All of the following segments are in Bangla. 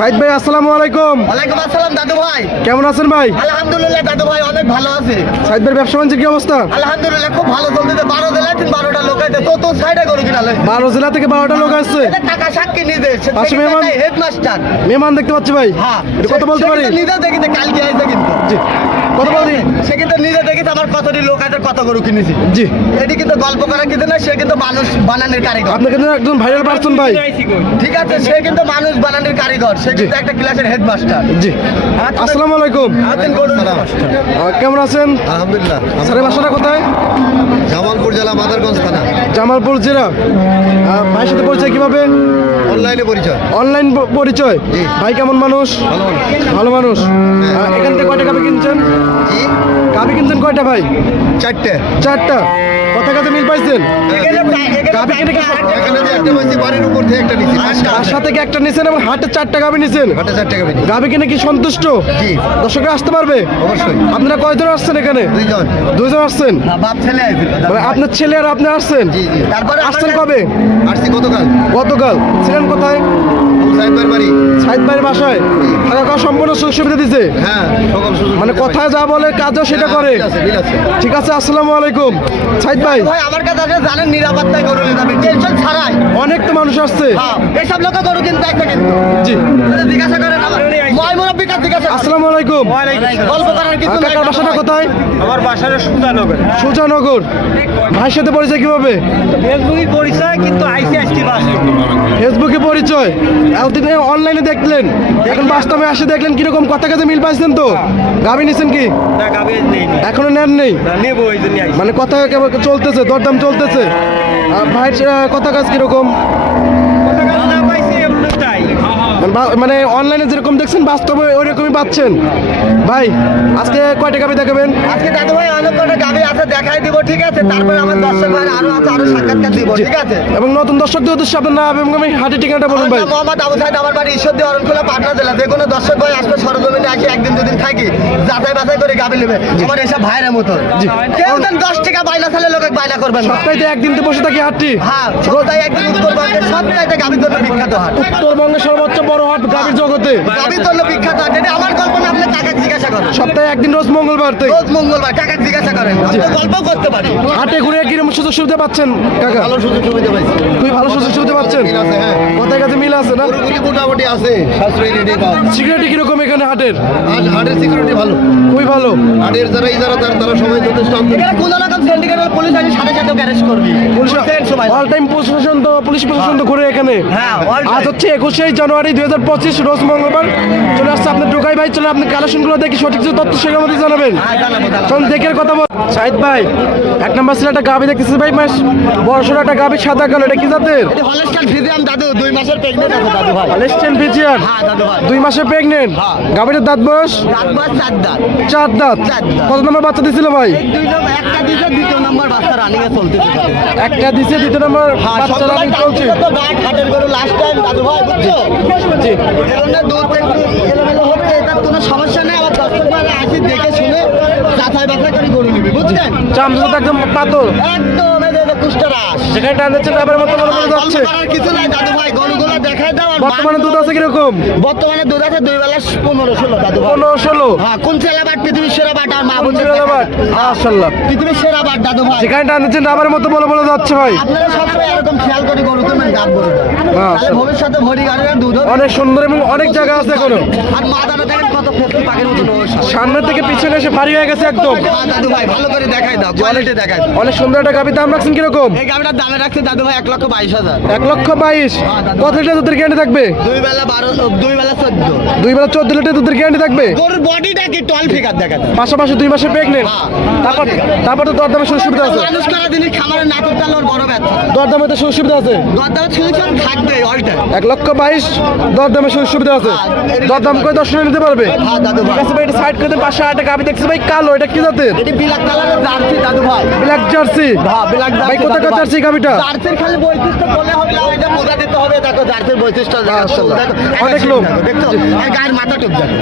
সাইদ ভাই আসসালামু আলাইকুম। ওয়ালাইকুম আসসালাম দাদু ভাই। কেমন আছেন ভাই? আলহামদুলিল্লাহ দাদু ভাই অনেক ভালো আছে। সাইদ ভাইয়ের ব্যবসা বাণিজ্যের কি অবস্থা? আলহামদুলিল্লাহ খুব ভালো চলতেছে। বারো জেলায় তিন বারোটা লোক আছে। তো তো সাইডে গরু কিনা লাগে বারো জেলা থেকে বারোটা লোক আসছে। এটা টাকা সাক্ষী নিজে পাশে মেহমান? হেডমাস্টার। মেহমান দেখতে পাচ্ছি ভাই। হ্যাঁ এটা কত বলতে পারি? নিজে দেখিতে কালকে আইছে কিন্তু। জি। কত বলতে সে কিন্তু নিজে দেখিতে আমার কতটি লোক আছে কত গরু কিনেছি। জি। এটি কিন্তু গল্প করা কিন্তু না সে কিন্তু মানুষ বানানোর কারিগর। আপনি কিন্তু একজন ভাইরাল পার্সন ভাই। ঠিক আছে সে কিন্তু মানুষ বানানোর কারিগর। সে কিন্তু একটা ক্লাসের হেডমাস্টার জি। আসসালামু আলাইকুম। কেমন আছেন? আলহামদুলিল্লাহ। স্যারের বাসাটা কোথায়? জামালপুর জেলা মাদারগঞ্জ থানা। জামালপুর জেলা। ভাইয়ের সাথে পরিচয় কীভাবে? অনলাইনে পরিচয়। অনলাইন পরিচয়? ভাই কেমন মানুষ? ভালো মানুষ। এখান থেকে কয়টা গাবি কিনছেন? গাবি কিনছেন কয়টা ভাই? চারটে। চারটা। কথা কাছে মিল পাইছেন? একটা নিছেন। এবং হাটে চারটা গাবি নিছেন? গাবি কিনে কি সন্তুষ্ট। দর্শকরা আসতে পারবে? অবশ্যই। আপনারা কয়জন আসছেন এখানে? দুইজন। দুইজন আসছেন? মানে আপনার ছেলে আর আপনি আসছেন? তারপরে আসছেন কবে? আসছি গতকাল। গতকাল। ছিলেন কোথায়? বাড়ি বাসায়। থাকা খাওয়া সম্পূর্ণ সুযোগ সুবিধা দিছে? হ্যাঁ মানে কথায় যা বলে কাজও সেটা হ্যাঁ, করে। ঠিক আছে আসসালামু আলাইকুম। সাইদ ভাই। ভাই আমার কাছে জানেন নিরাপত্তায় গরু নিয়ে যাবে টেনশন ছাড়াই। অনেক তো মানুষ আসছে। হ্যাঁ এইসব লোক গরু কিনতে একটা কিন্তু জি। জিজ্ঞাসা করেন আমার। ময় মুরব্বী কাছে জিজ্ঞাসা আসসালামু আলাইকুম। গল্প করার কিছু নাই। কাকার বাসাটা কোথায়? আমার বাসার সুতানগর সুজানগর। ভাইয়ের সাথে পরিচয় কীভাবে? ফেসবুকে পরিচয় কিন্তু আইসি আজকে ফেসবুকে পরিচয়। এতদিন অনলাইনে দেখলেন। এখন বাস্তবে আসে দেখলেন কীরকম কথা কাজে মিল পাইছেন তো? গাবি নিছেন কি? এখনও নেন নেই? মানে কথা কেবল চলতেছে? দরদাম চলতেছে? ভাইয়ের কথা কাজ কীরকম? মানে মানে অনলাইনে যেরকম দেখছেন বাস্তবে ওই রকমই পাচ্ছেন। ভাই আজকে কয়টা গাবি দেখাবেন? আজকে দাদু ভাই আছে দেখাই দিব ঠিক আছে? তারপরে আমার দর্শক ভাই আরও আছে আরও সাক্ষাৎকার দিব ঠিক আছে? এবং নতুন দর্শকদের উদ্দেশ্যে আপনার নাম এবং আমি হাটের ঠিকানাটা বলুন ভাই। মোহাম্মদ আবু সাইদ আমার বাড়ি ঈশ্বরদী অরণখোলা পাটনা জেলা। যে কোনো দর্শক ভাই আসবে সরজমিনে আসি একদিন দুদিন থাকি যাচাই বাছাই করে গাবি নেবে। আমার এসব ভাইয়ের মতো। কেউ দশ টাকা বাইনা সালে লোকে বাইনা করবেন সপ্তাহে একদিন তো বসে থাকি হাটটি। হ্যাঁ সপ্তাহে একদিন উত্তরবঙ্গের সবচাইতে গাবির জন্য বিখ্যাত হাট। উত্তরবঙ্গের সর্বোচ্চ বড় হাট গাবির জগতে। গাবির জন্য বিখ্যাত হাট এটা আমার কল্পনা আপনি কাকা জিজ্ঞাসা করেন সপ্তাহে একদিন রোজ মঙ্গলবার থেকে রোজ মঙ্গলবার কাকা জিজ্ঞাসা করেন। গল্প করতে পারি। হাটে ঘুরে কীরকম সুযোগ সুবিধা পাচ্ছেন কাকা? ভালো সুযোগ সুবিধা খুবই ভালো সুযোগ সুবিধা পাচ্ছেন? হ্যাঁ। কথায় কাছে মিল আছে না? মোটামুটি আছে সাশ্রয়ী রেটে সিকিউরিটি কীরকম এখানে হাটের? হাটের সিকিউরিটি ভালো। খুবই ভালো। হাটের যারা ইজারা তার তারা সবাই যথেষ্ট কোনো রকম সিন্ডিকেট পুলিশ সাথে সাথে গ্যারেজ করবি। পুলিশ সবাই অল টাইম প্রশাসন তো পুলিশ প্রশাসন তো ঘুরে এখানে। হ্যাঁ, আজ হচ্ছে একুশে জানুয়ারি দুই হাজার পঁচিশ রোজ মঙ্গলবার। চলে আসছে আপনার ঢোকাই ভাই চলে আপনি কালেকশনগুলো দেখি সঠিক যে তথ্য সেগুলো আমাদের জানাবেন। চল জানাব, জানাব। দেখে কথা বল সাহিদ ভাই এক নম্বর ছিল একটা গাভী দেখতেছি ভাই? মাস বড় সড়ো একটা গাভী সাদা কালো এটা কি জাতের? দুই মাসের প্রেগনেন্ট আছে দাদু ভাই। আলেস্টেন ফিজিয়ান দুই মাসের প্রেগনেন্ট হ্যাঁ। দাঁত বয়স? বয়স চার দাঁত। চার দাঁত। চার দাঁত। কত নম্বর বাচ্চা দিছিল ভাই? রানিং এ চলতেছে একটা দিছে দ্বিতীয় নম্বর হ্যাঁ বাচ্চা রানিং চলছে। তো হাটের গরু লাস্ট টাইম দাদু ভাই বুঝছ জি। এজন্য দুধ একটু এলোমেলো হচ্ছে এটার কোনো সমস্যা নেই আমার দর্শক ভাইরা আসি দেখে শুনে যাচাই বাছাই করে গরু নিবে বুঝছেন চামচা তো একদম পাতল। একদম যেখানে টান দিচ্ছে মতো মনে মনে যাচ্ছে। কিছু নাই দাদু ভাই গরুগুলো দেখাই দাও বর্তমানে দুধ আছে কীরকম? বর্তমানে দুধ আছে দুই বেলা পনেরো ষোলো দাদু পনেরো ষোলো। হ্যাঁ কোন ছেলে বাট পৃথিবীর সেরা বাট? আর মা পৃথিবীর সেরা বাট দাদু ভাই। যেখানে টান দিচ্ছেন ডাবের মতো বলে বলে যাচ্ছে ভাই। আপনারা সবসময় এরকম খেয়াল করে গরু কিনবেন গাব গরু। ভবিষ্যতে ভরি গাড়ির দুধ অনেক সুন্দর এবং অনেক জায়গা আছে এখনও। আর মা দেখেন কত ফেসবুক পাখির মতো রোজ থেকে পিছনে এসে ভারী হয়ে গেছে একদম। দাদু ভাই ভালো করে দেখাই দাও কোয়ালিটি দেখাই অনেক সুন্দর একটা গাভি দাম রাখছেন কীরকম? এই দামে রাখছে দাদু ভাই এক লক্ষ বাইশ হাজার। এক লক্ষ বাইশ। হ্যাঁ, কত লিটার দুধের গ্যারান্টি থাকবে? দুই বেলা বারো দুই বেলা চোদ্দ। দুই বেলা চোদ্দ লিটার দুধের গ্যারান্টি থাকবে? গরুর বডিটা কি টল ফিগার দেখা যায় পাশাপাশি দুই মাসে প্রেগনেন্ট হ্যাঁ। তারপর তারপর তো দরদামের সুযোগ সুবিধা আছে। মানুষ করা জিনিস খামারের নাটক চালোর বড় ব্যথা। দরদামে তো সুযোগ সুবিধা আছে। দরদামের সলিউশন থাকবে অল টাইম এক লক্ষ বাইশ দরদামের সুযোগ সুবিধা আছে। দরদাম করে দর্শনে নিতে পারবে। হ্যাঁ ঠিক আছে ভাই এটা সাইড করে পাশে আটটা গাভি দেখছি ভাই কালো এটা কি জাতের? এটি ব্ল্যাক কালারের জার্সি দাদু ভাই। ব্ল্যাক জার্সি হ্যাঁ ব্ল্যাক ভাই কোথাকার জার্সি জার্সির খালি বৈশিষ্ট্য বলে হবে না এটা বোঝা দিতে হবে। দেখো জার্সির বৈশিষ্ট্য দেখো, অনেক লোক। দেখছ? গায়ের মাথা টুক দেখো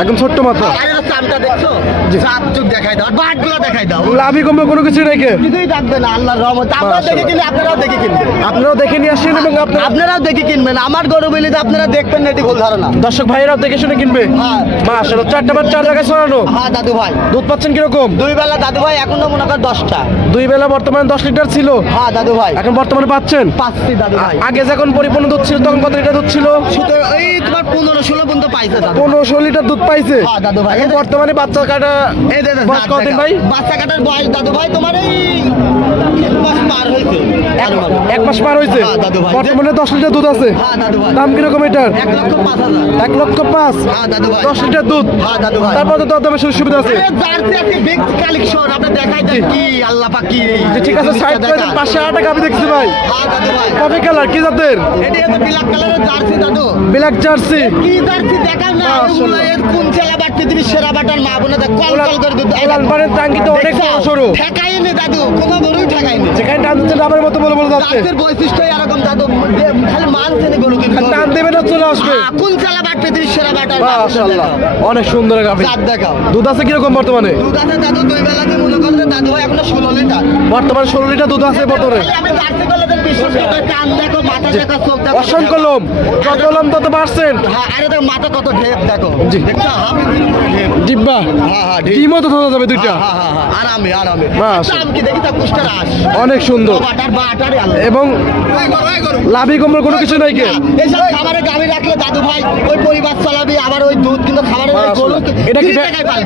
একদম ছোট্ট মাথা। আর চামটা দেখছ? চাপ চুক দেখাই দাও বাটগুলো দেখাই দাও। লাভি কমবে কোনো কিছু রেখে কিছুই থাকবে না আল্লাহর রহমত। আমরা দেখে কিনলে আপনারাও দেখে কিনবেন। আপনারাও দেখে নিয়ে এবং আপনারাও দেখে কিনবেন। আমার গরু আপনারা দেখবেন না এটি ভুল ধারণা। দর্শক ভাইয়েরাও দেখে শুনে কিনবে? হ্যাঁ। মাশাআল্লাহ চারটা বার চার জায়গায় ছড়ানো? হ্যাঁ দাদু ভাই। দুধ পাচ্ছেন কীরকম? দুই বেলা দাদু ভাই এখনও মনে কর দশটা। দুই বেলা বর্তমানে দশ লিটার ছিল। হ্যাঁ দাদু ভাই। এখন বর্তমানে পাচ্ছেন? পাচ্ছি দাদু ভাই। আগে যখন পরিপূর্ণ দুধ ছিল তখন কত লিটার দুধ ছিল? এই তোমার পনেরো ষোলো পর্যন্ত পাইছে পনেরো ষোলো লিটার দুধ পাইছে। হ্যাঁ দাদু ভাই। বর্তমানে বাচ্চা কাটা এই দে দে, বয়স কতদিন ভাই? বাচ্চা কাটার বয়স দাদু ভাই তোমার এই এক মাস পার হয়েছে হ্যাঁ, বর্তমানে দশ লিটার দুধ আছে। হ্যাঁ, দাম কীরকম এটার? এক লক্ষ পাঁচ হ্যাঁ, দশ লিটার দুধ। তারপর তো দর দামের সুবিধা আছে। ঠিক আছে সাইড করে টাকা আমি দেখছি ভাই। কফি কালার কি জাতের? Black jersey. কি না। কোন ছেলা সেরা বাটার মা দুধ। লালবানের সরু। ঠেকাই নে দাদু। কোনো গরুই ঠেকা ঠেকাইনি যেখানে টান দিচ্ছে ডাবের মতো বলে বলে যাচ্ছে। জার্সির বৈশিষ্ট্য এরকম দাদু খালি মানছে না গরু কিন্তু। টান দেবে না চলে আসবে। কোন ছেলা বাট পৃথিবীর সেরা বাটার মাশাআল্লাহ। অনেক সুন্দর গাভি। জাত দেখাও। দুধ আছে কীরকম বর্তমানে? দুধ আছে দাদু দুই বেলাতে মনে করতে দাদু ভাই এখনও ষোলো লিটার। বর্তমানে ষোলো লিটার দুধ আছে বর্তমানে। আমি জার্সি করলে বিশ্বাস করতে কান দেখো মাথা দেখো চোখ দেখো। অসংখ্য লোম। যত লোম তত পার্সেন্ট হ্যাঁ আরে দেখো মাথা কত ঢেপ দেখো। জি। দেখছ? হাফ হ্যাঁ হ্যাঁ ডিমও তো ধরা যাবে দুইটা। হ্যাঁ, হ্যাঁ, হ্যাঁ, আরামে আরামে। দাম কি দেখি তা কুষ্টার আস অনেক সুন্দর। এবং লাভি কমর কোনো কিছু নাই কে এইসব খাবারে গাবি রাখলে দাদু ভাই ওই পরিবার চালাবি আবার ওই দুধ কিন্তু খাবারের গরু এটা কি।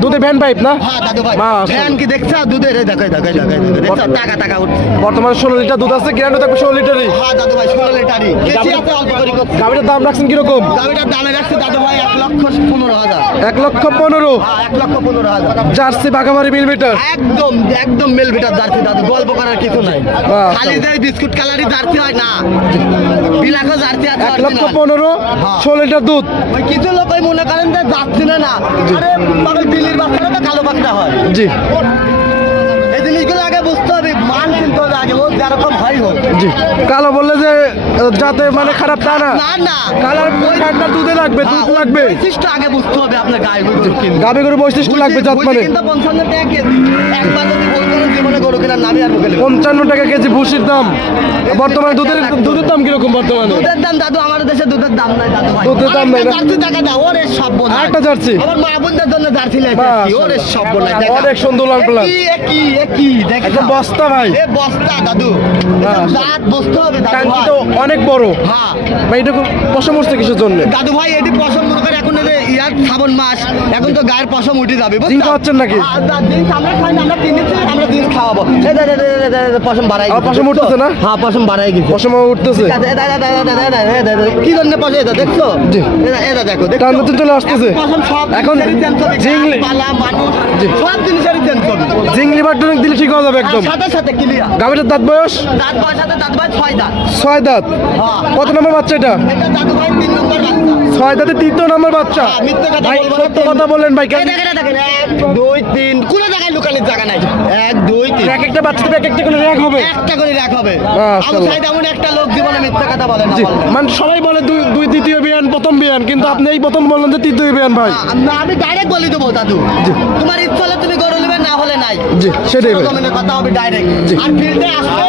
দুধে ভ্যান পাইপ না? হ্যাঁ দাদু ভাই। ফ্যান কি দেখছ? দুধের এই দেখাই দেখাই দেখাই দেখছ? টাকা টাকা উঠছে। বর্তমানে ষোলো লিটার দুধ আছে গ্যারান্টি থাকবে ষোলো লিটারই। হ্যাঁ দাদু ভাই ষোলো লিটারই। আছে অল্প করে গাভিটার দাম রাখছেন কীরকম? গাবিটার দামে রাখছে দাদু ভাই এক লক্ষ পনেরো হাজার এক লক্ষ পনেরো। হ্যাঁ এক লক্ষ পনেরো হাজার জার্সি বাঘাবাড়ি মিলিমিটার একদম একদম মিল মিটার জার্সি দাদা গল্প করার কিছু নাই। খালি যে বিস্কুট কালারই জার্সি হয় না। বিলাকও জার্সি আছে এক লক্ষ পনেরো ষোলো লিটার দুধ। ওই কিছু লোক ওই মনে করেন যে যাচ্ছি না। না আরে পাগল দিল্লির বাচ্চারা তো কালো বাচ্চা হয়। জি। জি। কালো বললে যে যাতে মানে খারাপ তা না। না না। কালার ঠান্ডা দুধে লাগবে দুধ হ্যাঁ, লাগবে। বৈশিষ্ট্য আগে বুঝতে হবে আপনার গায়ে গরু গাভি গরু বৈশিষ্ট্য লাগবে জাত মানে। একবার যদি বলতে হবে জীবনে গরু কেনার নামই আর মুখে নেবে। পঞ্চান্ন টাকা কেজি ভুসির দাম। বর্তমানে দুধের দুধের দাম কীরকম বর্তমানে? দুধের দাম দাদু আমাদের দেশে দুধের দাম নাই দাদু ভাই। দুধের দাম নাই? জার্সি টাকা দাও ওরে সব বোনা আরেকটা জার্সি? আমার মা বোনদের জন্য জার্সি লাই ওরে সব বোনা অনেক সুন্দর লাল পালা। কি কি কি দেখ। বস্তা ভাই। এ বস্তা দাদু। টাঙ্কি অনেক বড় হ্যাঁ ভাই এটা পশম উঠছে কিসের জন্য দাদু ভাই এটি পশম মনে করে এখন ইয়ার শ্রাবণ মাস এখন তো গায়ের পশম উঠে যাবে জিন খাওয়াচ্ছেন নাকি আমরা খাই আমরা আমরা খাওয়াবো পশম বাড়াই পশম উঠতেছে না হ্যাঁ পশম বাড়াই গেছে পশম উঠতেছে কি জন্য পশম এটা দেখছ এটা দেখো নতুন চলে আসতেছে এখন জিংলি সব জিংলি দিলে ঠিক হয়ে যাবে একদম সাথে সাথে ক্লিয়ার দাঁত বয়স দাঁত বয়স সাথে ছয় দাঁত। ছয় দাঁত? কত নম্বর বাচ্চা এটা? এটা দাদু ভাই তিন নম্বর বাচ্চা। ছয় দাঁতে তৃতীয় নম্বর বাচ্চা। মিথ্যে কথা ভাই সত্য কথা বললেন ভাই এই কেন দেখেন, এই দেখেন, এক, দুই, তিন, কোনো জায়গায় লুকানোর জায়গা নাই। এক, দুই, তিন। এক একটা বাচ্চা এক একটা করে র্যাক হবে। একটা করে রাখ হবে। এমন একটা লোক জীবনে মিথ্যা কথা বলে না, মানে সবাই বলে দুই দুই তৃতীয় বিয়ান প্রথম বিয়ান কিন্তু আপনি এই প্রথম বললেন যে তৃতীয় বিয়ান ভাই। না, আমি ডাইরেক্ট বলে দেবো দাদু। তোমার ইচ্ছা হলে তুমি হলে নাই। জি সেটাই কথা হবে ডাইরেক্ট আর ফিল্ডে আসলে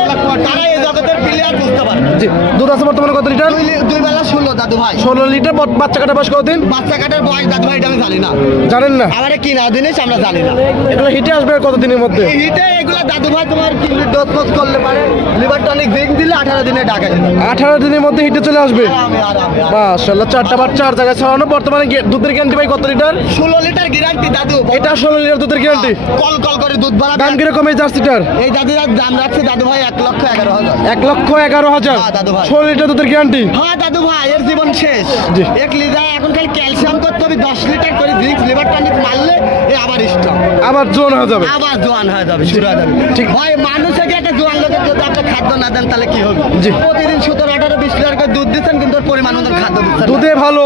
তারা এই জগতের প্লেয়ার বুঝতে পারবে। জি দুধ আছে বর্তমানে কত লিটার? দুই বেলা ষোলো দাদু ভাই। ষোলো লিটার বাচ্চা কাটা বয়স কতদিন? বাচ্চা কাটার বয়স দাদু ভাই আমি জানি না। জানেন না? আমার কি না জিনিস আমরা জানি না। এগুলো হিটে আসবে আর কতদিনের মধ্যে? এই হিটে এগুলো দাদু ভাই তোমার কিডনি ডোজ ফোজ করলে পারে? লিভার টনিক জিঙ্ক দিলে আঠারো দিনে ডাকা আঠারো দিনের মধ্যে হিটে চলে আসবে? মাশাল্লাহ চারটা বাচ্চা চার জায়গায় ছড়ানো। বর্তমানে দুধের গ্যারান্টি ভাই কত লিটার? ষোলো লিটার গ্যারান্টি দাদু। এটা ষোলো লিটার দুধের গ্যারান্টি করে দুধ দাম কীরকম এই জার্সিটার? এই দাদুরা দাম রাখছে দাদু ভাই এক লক্ষ এগারো হাজার। এক লক্ষ এগারো হাজার? হ্যাঁ, দাদু ভাই। ষোলো লিটার দুধের গ্যারান্টি হ্যাঁ দাদু ভাই এর জীবন শেষ। এক লিটার এখন খালি ক্যালসিয়াম করতে হবে দশ লিটার করে লিভার টনিক মারলে এ আবার স্ট্রং আবার জোন হয়ে যাবে। আবার জোয়ান হয়ে যাবে শুরু হয়ে যাবে। ঠিক। ভাই একটা জোয়ান লোকের যদি আপনি খাদ্য না দেন তাহলে কি হবে। প্রতিদিন সতেরো আঠারো বিশ লিটার করে দুধ দিচ্ছেন কিন্তু পরিমাণ মতন খাদ্য দিচ্ছেন দুধে ভালো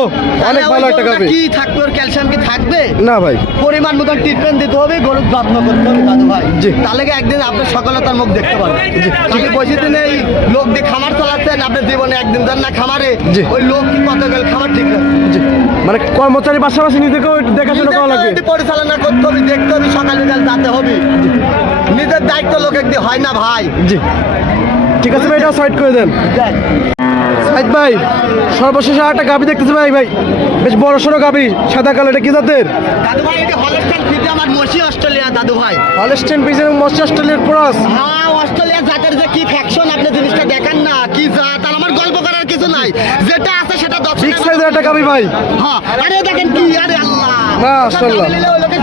অনেক ভালো একটা কি থাকবে ওর ক্যালসিয়াম কি থাকবে? না ভাই। পরিমাণ মতন ট্রিটমেন্ট দিতে হবে গরুর যত্ন বড় করতে হবে দাদু ভাই। তাহলে কি একদিন আপনার সফলতার মুখ দেখতে পারবেন আপনি বসে দিনে এই লোক দিয়ে খামার চালাচ্ছেন আপনার জীবনে একদিন যান না খামারে। ওই লোক কত গেল খামার ঠিক না মানে কর্মচারী পাশাপাশি নিজেকেও দেখাশোনা করা লাগে। নিজেকে পরিচালনা করতে হবে দেখতে হবে সকাল যাতে হবে। নিজের দায়িত্ব লোকের দিয়ে হয় না ভাই। জি। ঠিক আছে ভাই এটা সাইড করে দেন। সাইদ ভাই সর্বশেষ একটা গাবি দেখতেছি ভাই ভাই। বেশ বড় সড়ো গাবি সাদা কালো এটা কি জাতের? দাদু ভাই এটা হলস্টাইন ফিটে আমার মসি অস্ট্রেলিয়া দাদু ভাই। হলস্টেন পিস এবং অস্ট্রেলিয়ার ক্রস। হ্যাঁ অস্ট্রেলিয়া জাতের যে কি ফ্যাকশন আপনি জিনিসটা দেখান না কি জাত আর আমার গল্প করার কিছু নাই যেটা আছে সেটা সাইজের একটা গাবি ভাই হ্যাঁ আরে দেখেন কি আরে আল্লাহ। মাশাআল্লাহ।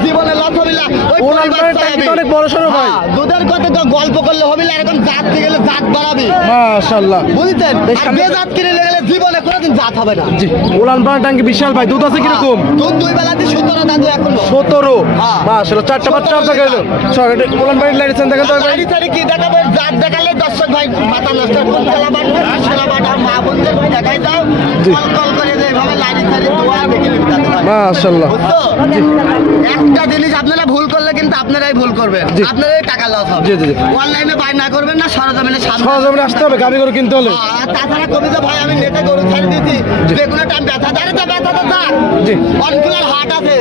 জীবনে লস ওই পরিবার অনেক বড় ভাই। হ্যাঁ, দুধের কথা তো গল্প করলে হবে এরকম জাত দিয়ে গেলে জাত বাড়াবে। মাশাআল্লাহ। বুঝছেন? আর সামনে- জাত কিনে গেলে জীবনে কোনোদিন জাত হবে না। জি উলান পাড়া ট্যাঙ্কি বিশাল ভাই দুধ আছে কীরকম? দুধ দুই বেলাতে সতেরো দাদু এখন। সতেরো? হ্যাঁ। মাশাআল্লাহ চারটা বাচ্চা চার জায়গায় এলো সর এটা উলান পাড়ির তো ভাই। তারি কি দেখাবো? জাত দেখালে দর্শক ভাই মাথা নষ্ট কোন খেলা বাড়বে খেলা বাড়া মা বোনদের দেখাই দাও। কল কল করে যে মাশাআল্লাহ। একটা জিনিস আপনারা ভুল করলে কিন্তু আপনারাই ভুল করবেন। আপনারাই টাকা লস হবে। জি, জি, জি। অনলাইনে বাই না করবেন না সরজমিনে সামনে সহজে আসতে হবে গাবি করে কিনতে হলে। তাছাড়া কবি তো ভাই আমি নেটে গরু ছাড়ি দিয়েছি। যে কোনো টাইম ব্যথা দাঁড়ে তো ব্যথা তো থাক জি। অনকুলার হাট আছে।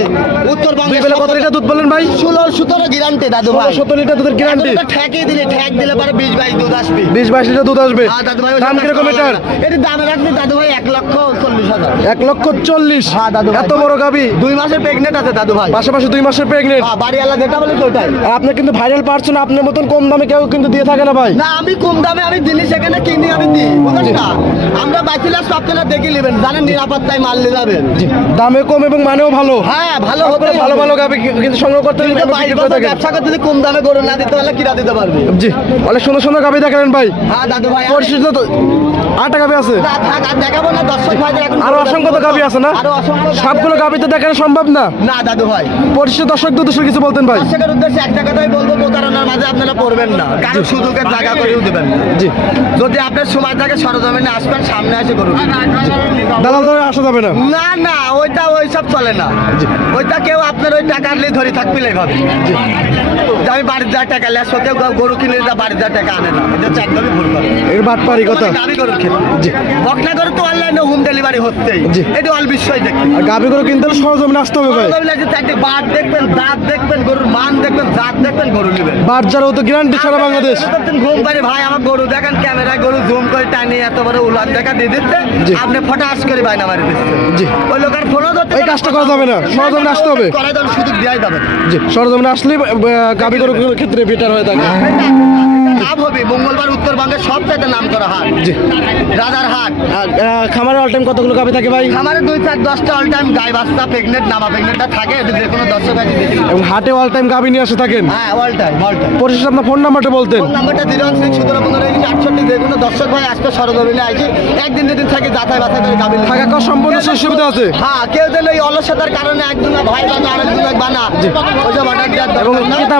উত্তরবঙ্গে বেলা কত লিটার দুধ বললেন ভাই? ষোলো সতেরো গ্যারান্টি দাদু ভাই। সতেরো লিটার দুধের গ্যারান্টি ঠেকিয়ে দিলে ঠেক দিলে পরে বিশ বাইশ দুধ আসবে। বিশ বাইশ লিটার দুধ আসবে। হ্যাঁ দাদু ভাই দাম কীরকম এটার? এটি দামে রাখছি দাদু ভাই এক লক্ষ চল্লিশ হাজার। এক লক্ষ চল্লিশ। হ্যাঁ, দাদু এত বড় গাবি? দুই মাসের প্রেগনেন্ট আছে দাদু ভাই। পাশাপাশি দুই মাসের প্রেগনেন্ট হ্যাঁ, বাড়িওয়ালা যেটা বলে তো ওটাই আর আপনি কিন্তু ভাইরাল পারছেন আপনার মতন কম দামে কেউ কিন্তু দিয়ে থাকে না ভাই। না আমি কম দামে আমি জিনিস এখানে কিনি আমি দিই। আমরা বাইছিলাম আপনারা দেখে নেবেন জানেন নিরাপত্তায় মাল নিয়ে যাবেন। দামে কম এবং মানেও ভালো। হ্যাঁ ভালো হতে ভালো ভালো গাবি কিন্তু সংগ্রহ করতে কিন্তু গাবি বাইশ বিক্রি করে বছর থাকেন। ব্যবসা করতে যদি কম দামে গরু না দিতে পারলে কিরা দিতে পারবে? জি অনেক সুন্দর সুন্দর গাবি দেখালেন ভাই। হ্যাঁ দাদু ভাই পরিচিত তো আটটা গাবি আছে। না, থাক, আর দেখাবো না দর্শক ভাইদের আরও অসংখ্য তো গাবি আছে না? আরও অসংখ্য সবগুলো। গাবি তো দেখানো সম্ভব না। না দাদু ভাই। পরিচিত দর্শকদের উদ্দেশ্যে কিছু বলতেন ভাই। দর্শকের উদ্দেশ্যে একটা কথাই বলব প্রতারণার মাঝে আপনারা পড়বেন না। সুযোগের জায়গা করেও দেবেন জি। যদি আপনার সময় থাকে সরজমিনে আসবেন সামনে এসে করুন দালাল ধরে আসা যাবে না? না না ওইটা ওই সব চলে না। ওইটা কেউ আপনার ওই টাকা নিয়ে ধরে থাকবিলে ভাবে যে আমি বাড়ির যা টাকা লেস হতে গরু কিনে যা বাড়ির যা টাকা আনে না। এটা হচ্ছে একদমই ভুল করে এর বাটপারি কথা। আমি গরুর ক্ষেত্রে। বকনা গরু তো অনলাইনে হোম ডেলিভারি হচ্ছেই। জি। এটা অল বিষয় দেখতে আর গাবি করে কিনতে হলে সরজমিনে আসতে হবে ভাই। চারটে বাদ দেখবেন দাঁত দেখবেন গরুর মান দেখবেন জাত দেখবেন গরু নেবেন। বাট যারা তো গ্যারান্টি সারা বাংলাদেশ। ঘুম পারি ভাই আমার গরু দেখেন ক্যামেরায় গরু জুম করে টানি এত বড় উলান দেখা দিয়ে দিচ্ছে আপনি ফটাস করে বাইনা মারি দিচ্ছে জি। ওই লোকের ফোনও ধরতে ওই কাজটা করা যাবে না, সরজমিনে আসতে হবে। দেন সুযোগ দেওয়াই যাবে। জি সরজমিনে আসলে গাবি করে ক্ষেত্রে বেটার হয়ে থাকে লাভ হবে মঙ্গলবার উত্তরবঙ্গের সবচেয়ে নাম করা হাট রাজার হাট। খামারে অল টাইম কতগুলো গাবি থাকে ভাই? আমার দুই চার দশটা অল টাইম গাই বাচ্চা প্রেগনেন্ট নামা প্রেগনেন্টটা থাকে যে কোনো দর্শক আছে এবং হাটে অল টাইম গাবি নিয়ে আসে থাকেন? হ্যাঁ অল টাইম অল টাইম পরিশেষে আপনার ফোন নাম্বারটা বলতেন। ফোন নাম্বারটা জিরো ওয়ান সিক্স সতেরো পনেরো ইংলিশ আটষট্টি যে কোনো দর্শক ভাই আজকে সরজমিনে আইছি একদিন দুদিন থেকে যাতায়াত বাতায় করে গাবিল থাকা খাওয়া সম্পূর্ণ সুবিধা আছে। হ্যাঁ কেউ যেন এই অলসতার কারণে একজন ভাই বানা আরেকজন বানা। ওই যে এবং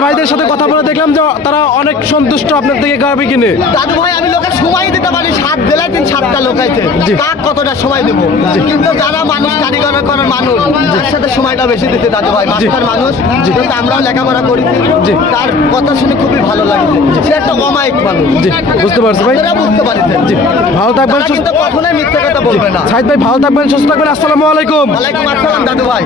ভাইদের সাথে কথা বলে দেখলাম যে তারা অনেক সন্তুষ্ট আপনার থেকে গাবি কিনে দাদু ভাই আমি লোকের সময় দিতে পারি সাত জেলায় তিন সাতটা লোক আছে। কাক কতটা সময় দেবো? কিন্তু যারা মানুষ কারিগর করার মানুষ তার সাথে সময়টা বেশি দিতে দাদু ভাই মাস্টার মানুষ যেহেতু আমরাও লেখাপড়া করেছি তার কথা শুনে খুবই ভালো লাগছে সে একটা অমায়িক মানুষ। বুঝতে পারছি ভাই। বুঝতে পারছেন। ভালো থাকবেন কিন্তু কখনোই মিথ্যে কথা বলবে না। সাইদ ভাই ভালো থাকবেন সুস্থ থাকবেন। আসসালামু আলাইকুম। ওয়ালাইকুম আসসালাম দাদু ভাই।